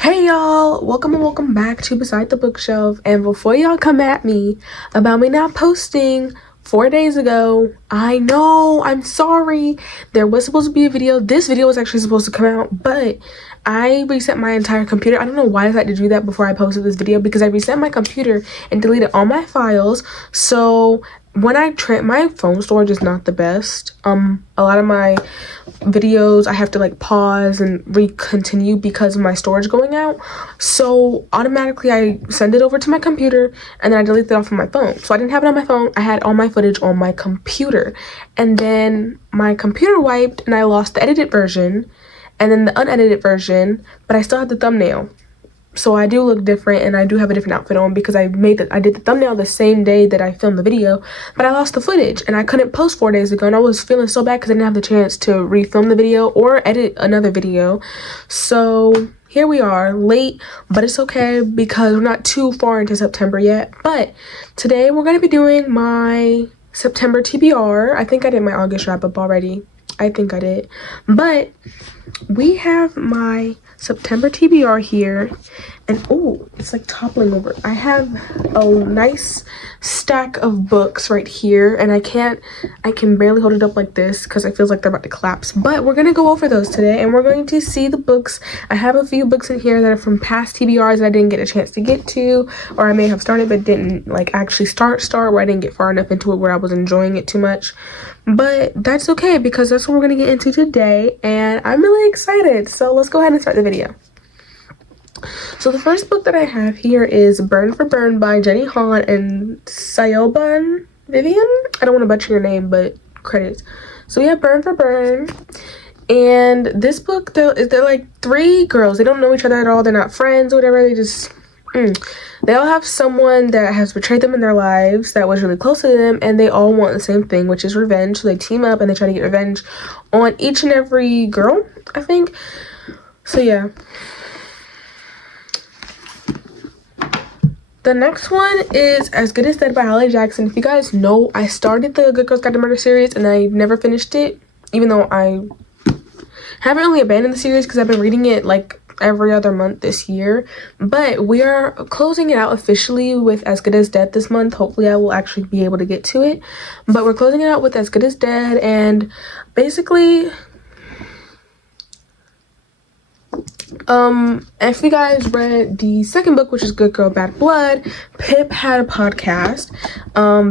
Hey y'all, welcome and welcome back to Beside the Bookshelf. And before y'all come at me about me not posting 4 days ago, I know, I'm sorry. There was supposed to be a video. This video was actually supposed to come out, but I reset my entire computer. I don't know why I had to do that before I posted this video, because I reset my computer and deleted all my files. So when my phone storage is not the best. A lot of my videos I have to like pause and re-continue because of my storage going out. So automatically I send it over to my computer and then I delete it off of my phone. So I didn't have it on my phone. I had all my footage on my computer. And then my computer wiped and I lost the edited version and then the unedited version, but I still have the thumbnail. So I do look different and I do have a different outfit on because I did the thumbnail the same day that I filmed the video, but I lost the footage and I couldn't post 4 days ago and I was feeling so bad because I didn't have the chance to refilm the video or edit another video. So here we are, late, but it's okay because we're not too far into September yet. But today we're going to be doing my September TBR. I think I did my August wrap up already. I think I did. But we have my September TBR here, and oh, it's like toppling over. I have a nice stack of books right here, and I can barely hold it up like this because it feels like they're about to collapse. But we're gonna go over those today, and we're going to see the books. I have a few books in here that are from past TBRs that I didn't get a chance to get to, or I may have started but didn't like actually start where I didn't get far enough into it where I was enjoying it too much. But that's okay because that's what we're gonna get into today, and I'm really excited. So let's go ahead and start the video. So the first book that I have here is Burn for Burn by Jenny Han and 𝙎𝙤𝙬𝙀 Vivian. I don't want to butcher your name, but credits. So we have Burn for Burn, and this book they're like three girls. They don't know each other at all. They're not friends or whatever. They just they all have someone that has betrayed them in their lives that was really close to them, and they all want the same thing, which is revenge. So they team up and they try to get revenge on each and every girl, I think. So yeah. The next one is As Good as Dead by Holly Jackson. If you guys know, I started the Good Girls Guide to Murder series and I never finished it, even though I haven't really abandoned the series because I've been reading it like every other month this year. But we are closing it out officially with As Good as Dead this month. Hopefully I will actually be able to get to it. But we're closing it out with As Good as Dead, and basically if you guys read the second book, which is Good Girl Bad Blood, Pip had a podcast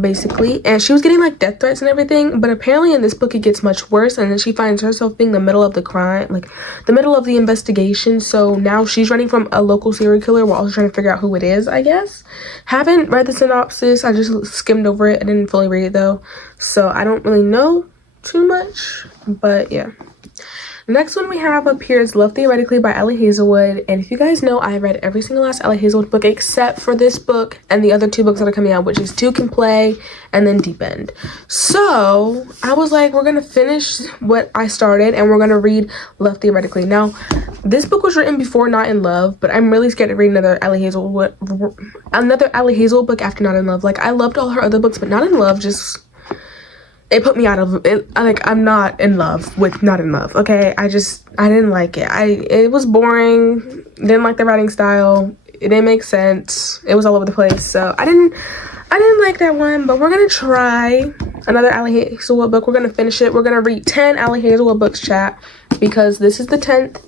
basically, and she was getting like death threats and everything, but apparently in this book it gets much worse, and then she finds herself being the middle of the crime, like the middle of the investigation. So now she's running from a local serial killer while also trying to figure out who it is, I guess. Haven't read the synopsis, I just skimmed over it. I didn't fully read it though, so I don't really know too much, but yeah. Next one we have up here is Love Theoretically by Ellie Hazelwood, and if you guys know, I read every single last Ellie Hazelwood book except for this book and the other two books that are coming out, which is Two Can Play and then Deep End. So I was like, we're gonna finish what I started and we're gonna read Love Theoretically. Now this book was written before Not in Love, but I'm really scared to read another Ellie Hazelwood book after Not in Love. Like, I loved all her other books, but Not in Love just, it put me out of it. Like, I'm not in love with Not in Love, okay? I didn't like it. It was boring. Didn't like the writing style. It didn't make sense. It was all over the place. So I didn't like that one, but we're gonna try another Ellie Hazelwood book. We're gonna finish it. We're gonna read 10 Ellie Hazelwood books, chat, because this is the 10th,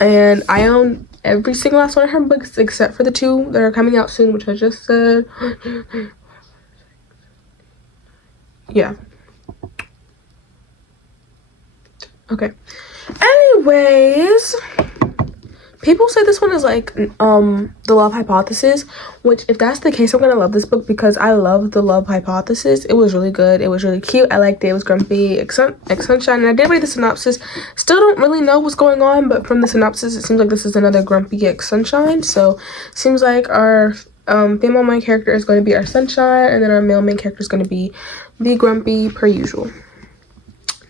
and I own every single last one of her books except for the two that are coming out soon, which I just said. Yeah. Okay. Anyways, people say this one is like the Love Hypothesis, which if that's the case, I'm gonna love this book because I love the Love Hypothesis. It was really good. It was really cute. I liked it. It was grumpy, sunshine, and I did read the synopsis. Still don't really know what's going on, but from the synopsis it seems like this is another grumpy sunshine. So seems like our female main character is going to be our sunshine, and then our male main character is going to be the grumpy per usual.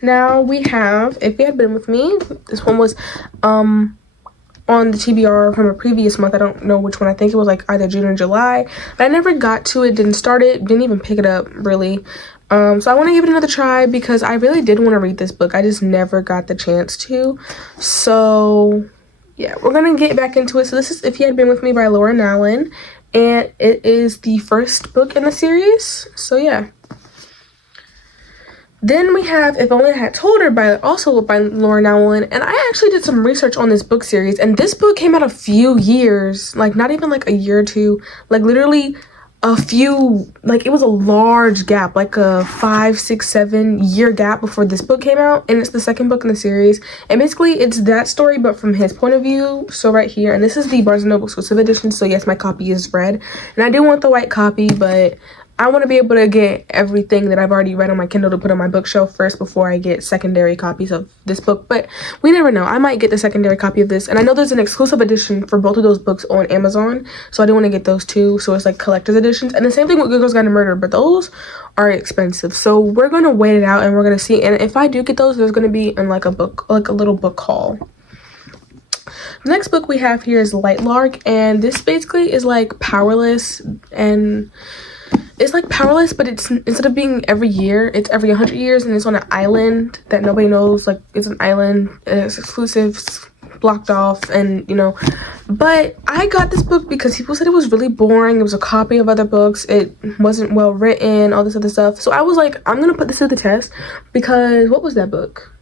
Now we have If You Had Been With Me. This one was on the TBR from a previous month. I don't know which one. I think it was like either June or July, but I never got to it, didn't start it, didn't even pick it up really. So I want to give it another try because I really did want to read this book. I just never got the chance to. So yeah, we're gonna get back into it. So this is If You Had Been With Me by Laura Nowlin, and it is the first book in the series. So yeah. Then we have If Only I Had Told Her, also by Laura Nowlin, and I actually did some research on this book series, and this book came out a few years, like not even like a year or two, like literally a few, like it was a large gap, like a 5, 6, 7 year gap before this book came out, and it's the second book in the series, and basically it's that story but from his point of view. So right here, and this is the Barnes & Noble exclusive edition, so yes, my copy is red, and I do want the white copy, but I want to be able to get everything that I've already read on my Kindle to put on my bookshelf first before I get secondary copies of this book. But we never know. I might get the secondary copy of this. And I know there's an exclusive edition for both of those books on Amazon. So I do want to get those too. So it's like collector's editions. And the same thing with Good Girls Guide to Murder. But those are expensive. So we're going to wait it out and we're going to see. And if I do get those, there's going to be in like a book, like a little book haul. The next book we have here is Lightlark. And this basically is like Powerless, and it's like Powerless, but it's instead of being every year, it's every 100 years, and it's on an island that nobody knows. Like, it's an island, and it's exclusive, it's blocked off, and you know. But I got this book because people said it was really boring. It was a copy of other books. It wasn't well written, all this other stuff. So I was like, I'm gonna put this to the test, because what was that book?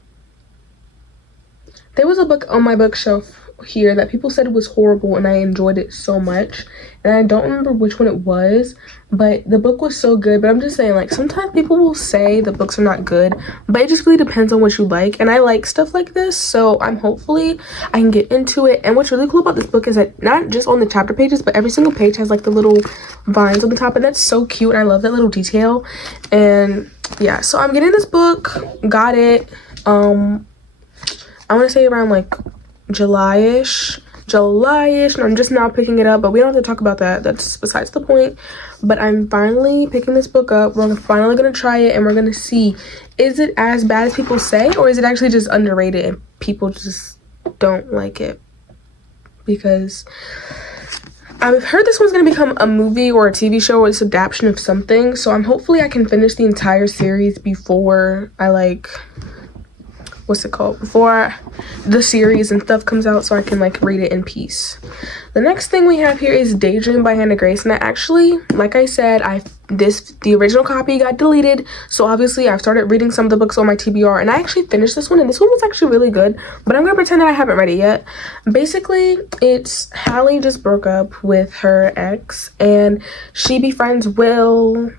There was a book on my bookshelf here that people said it was horrible, and I enjoyed it so much, and I don't remember which one it was, but the book was so good. But I'm just saying, like, sometimes people will say the books are not good, but it just really depends on what you like, and I like stuff like this, so hopefully I can get into it. And what's really cool about this book is that not just on the chapter pages, but every single page has like the little vines on the top, and that's so cute, and I love that little detail. And yeah, so I'm getting this book, got it, I want to say around like July-ish, and I'm just now picking it up, but we don't have to talk about that. That's besides the point. But I'm finally picking this book up. We're finally going to try it, and we're going to see, is it as bad as people say, or is it actually just underrated and people just don't like it? Because I've heard this one's going to become a movie or a TV show or this adaptation of something, so hopefully I can finish the entire series before I before the series and stuff comes out, so I can like read it in peace. The next thing we have here is Daydream by Hannah Grace, and I actually, like I said, the original copy got deleted, so obviously I've started reading some of the books on my TBR, and I actually finished this one, and this one was actually really good, but I'm gonna pretend that I haven't read it yet. Basically, it's Hallie just broke up with her ex, and she befriends Will.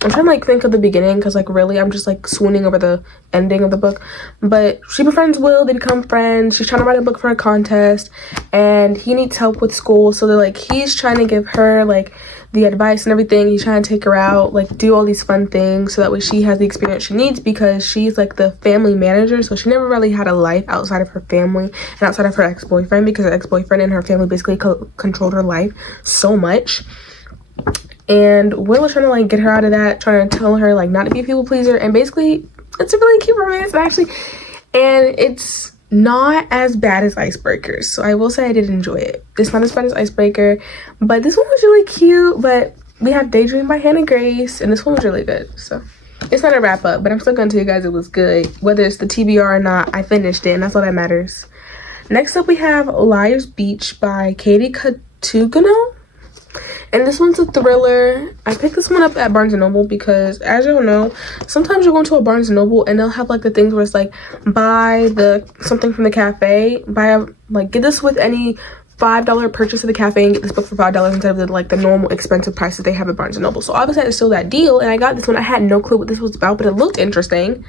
I'm trying to like think of the beginning, because like really I'm just like swooning over the ending of the book. But she befriends Will, they become friends, she's trying to write a book for a contest, and he needs help with school, so they're like, he's trying to give her like the advice and everything. He's trying to take her out, like do all these fun things so that way she has the experience she needs, because she's like the family manager, so she never really had a life outside of her family and outside of her ex-boyfriend, because her ex-boyfriend and her family basically controlled her life so much. And Will is trying to like get her out of that, trying to tell her like not to be a people pleaser, and basically it's a really cute romance actually, and it's not as bad as Icebreaker, so I will say I did enjoy it. It's not as bad as Icebreaker, but this one was really cute. But we have Daydream by Hannah Grace, and this one was really good. So it's not a wrap up, but I'm still gonna tell you guys it was good, whether it's the TBR or not. I finished it, and that's all that matters. Next up we have Liar's Beach by Katie Katugano. And this one's a thriller. I picked this one up at Barnes & Noble because, as y'all know, sometimes you'll go into a Barnes & Noble and they'll have like the things where it's like, buy something from the cafe, get this with any $5 purchase of the cafe and get this book for $5 instead of the normal expensive prices they have at Barnes & Noble. So obviously it's still that deal, and I got this one. I had no clue what this was about, but it looked interesting.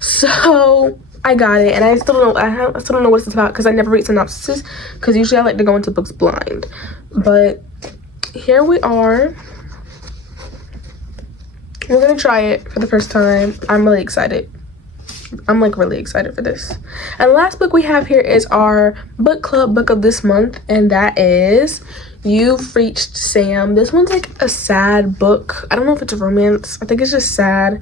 So I got it, and I still don't know what it's about, because I never read synopsises, because usually I like to go into books blind. But here we are. We're gonna try it for the first time. I'm really excited. I'm like really excited for this. And the last book we have here is our book club book of this month, and that is You've Reached Sam. This one's like a sad book. I don't know if it's a romance. I think it's just sad.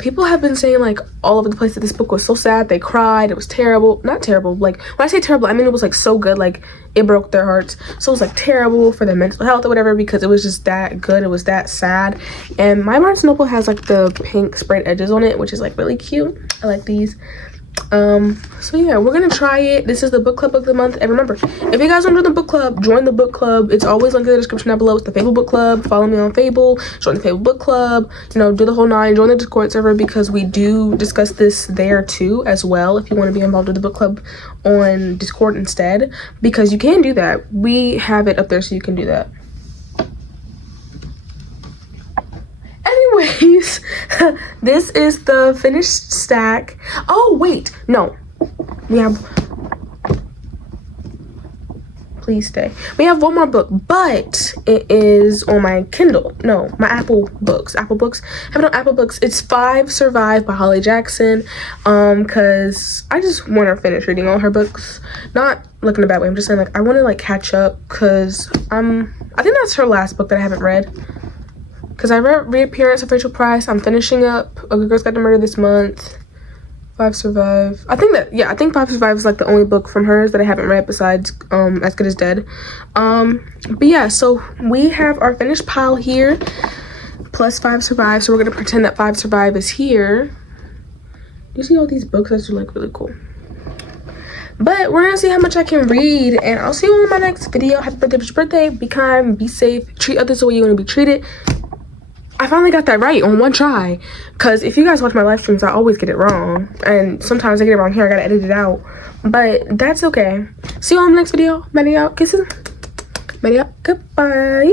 People have been saying like all over the place that this book was so sad, they cried, it was terrible. Not terrible, like when I say terrible, I mean it was like so good, like it broke their hearts. So it was like terrible for their mental health or whatever, because it was just that good, it was that sad. And my Barnes & Noble has like the pink sprayed edges on it, which is like really cute. I like these. So yeah, we're gonna try it. This is the book club of the month. And remember, if you guys want to join the book club, join the book club. It's always linked in the description down below. It's the Fable book club. Follow me on Fable, join the Fable book club, you know, do the whole nine, join the Discord server, because we do discuss this there too as well, if you want to be involved with the book club on Discord instead, because you can do that. We have it up there so you can do that. Anyways, this is the finished stack. Oh wait, no, we have, please stay, we have one more book, but it is on my Kindle, no, my Apple Books. I have it on Apple Books. It's 5 Survive by Holly Jackson, because I just want to finish reading all her books. Not looking a bad way, I'm just saying, like, I want to like catch up, because I think that's her last book that I haven't read. Because I read Reappearance of Rachel Price. I'm finishing up A Good Girl's Guide to Murder this month. 5 Survive. I think 5 Survive is like the only book from hers that I haven't read besides As Good as Dead. But yeah, so we have our finished pile here plus 5 Survive. So we're gonna pretend that 5 Survive is here. You see all these books? That's like really cool. But we're gonna see how much I can read, and I'll see you in my next video. Happy birthday, bitch birthday. Be kind, be safe, treat others the way you want to be treated. I finally got that right on one try, because if you guys watch my live streams, I always get it wrong, and sometimes I get it wrong here. I gotta edit it out, but that's okay. See you on the next video. Many out, kisses. Many out, goodbye.